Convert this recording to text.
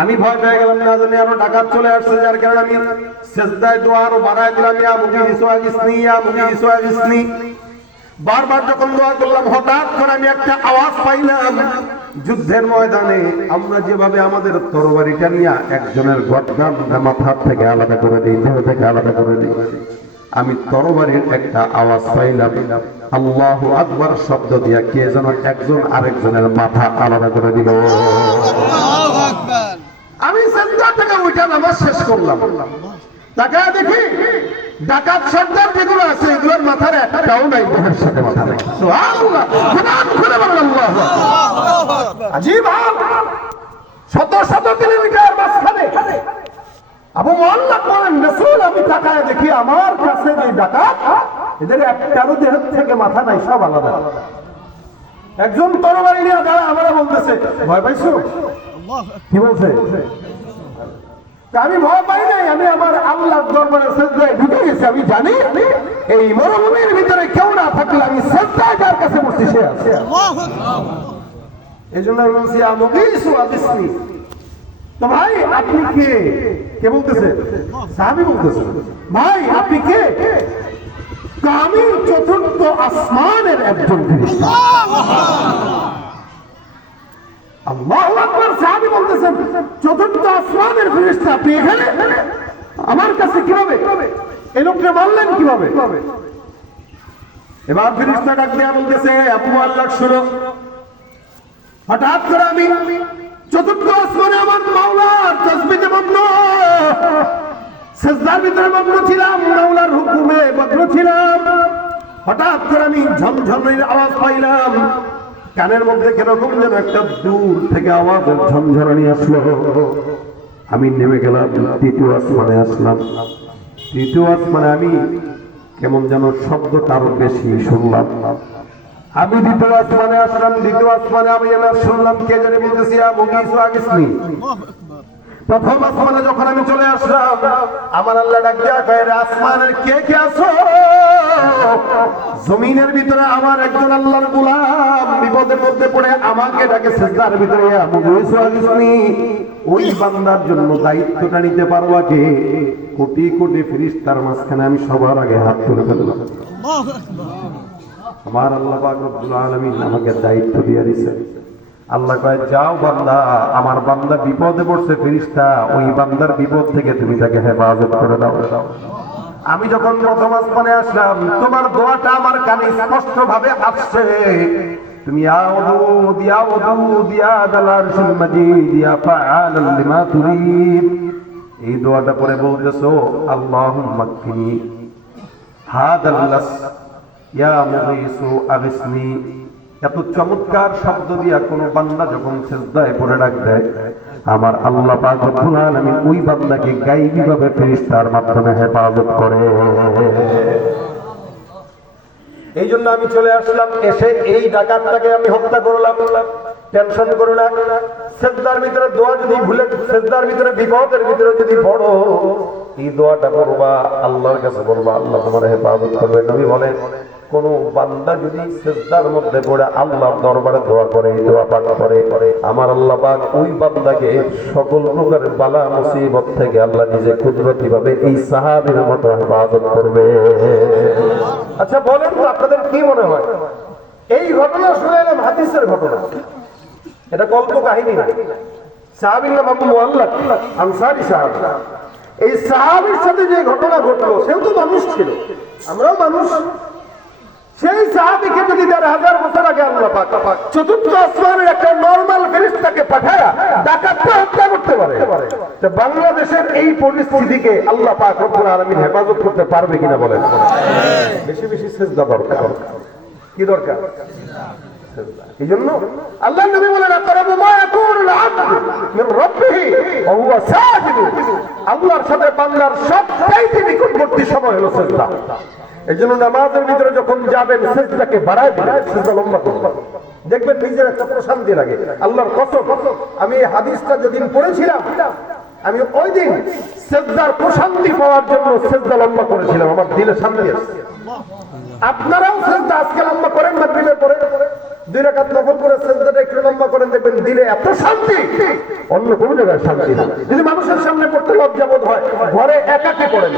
আমি ভয় পেয়ে গেলাম না জানি আরও ডাকাত চলে আসছে, যার কারণে আমি সেজদায় দোয়া আরও বাড়ায় দিলাম, ইয়া মুগি ইসওয়াগিসনি ইয়া মুগি ইসওয়াগিসনি বারবার যখন দোয়া করলাম, হঠাৎ করে আমি একটা আওয়াজ পাইলাম, যুদ্ধের ময়দানে আমরা যেভাবে আমাদের তরবারিটা নিয়ে একজনের গর্দান মাথার থেকে আলাদা করে দিই, দেহ থেকে আলাদা করে দিই, আমি তরবারির একটা আওয়াজ পাইলাম, আল্লাহ আকবার শব্দ দিয়া কে যেন একজন আরেকজনের মাথা আলাদা করে দিল। আমি সেন্টার থেকে উঠে নামাজ শেষ করলাম। তাকায় দেখি ডাকাত সর্দার যেগুলো আছে, এগুলোর মাথার একটাও নাই দেহের সাথে মাথা নেই। আজীব শত শত কিলোমিটার মাঝখানে আবু মোহাম্মদ বলেন, রসুল, আমি তাকায় দেখি আমার কাছে যে ডাকাত, এদের একটারও দেহের থেকে মাথা নাই, সব আলাদা। একজন তরবারি নিয়ে দাঁড়া আমরা বলতেছে, ভয় পাইছো? কি বলছে? আমি ভয় পাই নাই, আমি আমার আল্লাহ দরবারে সেজদায় ঢুকে গেছি, আমি জানি এই মরুভূমির ভিতরে কেউ না থাকলে আমি সেজদায় যার কাছে বসছি সে আছে। এই জন্য বলছি আমাকে সুয়াদিসনি তো ভাই, আপনি কে? কে বলতেছে? সাহাবি বলতেছে। ভাই, আপনি কে? আমি চতুর্থ আসমানের একজন ফেরেশতা আল্লাহু আকবার সাহাবী বলতেছেন চতুর্থ আসমানের আপনি এখানে? আমার কাছে কীভাবে? লোকটা মারলেন কীভাবে? এবার ডাক বলতেছে আপু আল্লাহ শুনো। হঠাৎ করে আমি চতুর্থ আসমানে আমার মাওলার তসবিতে মগ্ন। সেজদার ভিতরে মগ্ন ছিলাম, মাওলার হুকুমে মগ্ন ছিলাম। হঠাৎ করে আমি ঝমঝমের আওয়াজ পাইলাম। কানের মধ্যে কীরকম যেন একটা দূর থেকে আওয়াজ ঝমঝরানি আসলো। আমি নেমে গেলাম, তৃতীয় আসমানে আসলাম। তৃতীয় আসমানে আমি কেমন যেন শব্দটা আরও বেশি শুনলাম। আমি দ্বিতীয় আসমানে আসলাম, দ্বিতীয় আসমানে আমি শুনলাম, কে জানি বলতেছি আমি প্রথম আসমানে যখন আমি চলে আসলাম আমার আল্লাহ ডাক দেয়া কয় রে আসমানের কে কে আছো? জমিনের ভিতরে আমার একজন আল্লাহর গোলাম বিপদের মধ্যে পড়ে আমাকে ডাকে সেজদার ভিতরে ওই বান্দার জন্য দায়িত্বটা নিতে পারবা কে কোটি কোটি ফিরিস্তার মাঝখানে আমি সবার আগে হাত তুলে ফেললাম। আমার আল্লাহ পাক রব্বুল আলামিন আমাকে দায়িত্ব দিয়ে দিয়েছে আল্লাহ কয়, যাও বান্দা, আমার বান্দা বিপদে পড়ছে ফেরেশতা ওই বান্দার বিপদ থেকে তুমি তাকে হেফাজত করে দাও। আমি যখন প্রথম আসমানে আসলাম, তোমার দোয়াটা আমার কানে স্পষ্ট ভাবে আসছে। তুমি আউদুদ এই দোয়াটা পরে বলতেছো, আল্লাহুম্মা কিনি হাদাল্লাস ইয়া মুগীসু এত চমৎকার শব্দ দিয়া কোন বান্দা যখন সেজদায় পড়ে ডাক দেয়, আমার আল্লাহ পাক রব্বুল আলামিন ওই বান্দাকে গাইবি ভাবে ফেরেশতার মাধ্যমে হেফাজত করে। এই জন্য আমি চলে আসলাম, এসে এই ডাকাতটাকে আমি হত্যা করলাম। টেনশন করো না। সেজদার ভিতরে দোয়া যদি ভুলে, সেজদার ভিতরে বিপদের ভিতরে যদি পড়ো, এই দোয়াটা করবা আল্লাহর কাছে বলবা আল্লাহ তোমার হেফাজত করবে। নবী বলেন, কোন বান্দা যদি সেজদার মধ্যে পড়ে, আল্লাহর দরবারে দোয়া করে দোয়া পাঠ করে করে আমার আল্লাহ পাক ওই বান্দাকে সকল প্রকারের বালা মুসিবত থেকে আল্লাহ নিজে কুদরতি ভাবে এই সাহাবীর মতো হেফাজত করবে। আচ্ছা বলেন তো আপনাদের কি মনে হয়? এই ঘটনা শুনে এলাম, হাদিসের ঘটনা। এটা গল্প কাহিনী না। সাহাবীর নাম আবু মুআল্লাক আনসারী সাহাবী। এই সাহাবীর সাথে যে ঘটনা ঘটলো সেও তো মানুষ ছিল। আমরাও মানুষ। সেই সাহাবিকে যদি দেড় হাজার বছর আগে আল্লাহ পাক চতুর্থ আসমানের একটা নর্মাল ফেরিস্তাকে পাঠায়া হত্যা করতে পারে তো বাংলাদেশের এই পরিস্থিতিকে আল্লাহ পাক রব্বুল আলামিন হেফাজত করতে পারবে কিনা বলেন? বেশি বেশি সেজদা দরকার। কি দরকার? আল্লাহর দেখবেন নিজের একটা প্রশান্তি লাগে। আল্লাহর আমি এই হাদিসটা যেদিন পড়েছিলাম, আমি ওই দিন প্রশান্তি পাওয়ার জন্য সেজদা লম্বা করেছিলাম। আমার দিলে শান্তি আছে আপনারাও সেজদা আজকে লম্বা করেন মাগরিবের পরে? দুই রাকাত নফল করে সেজদাটা একটু লম্বা করেন, দেখবেন দিলে এত শান্তি। অন্য কোনো জায়গায় শান্তি যদি মানুষের সামনে পড়তে লজ্জা বোধ হয়, ঘরে একাকে পড়েন।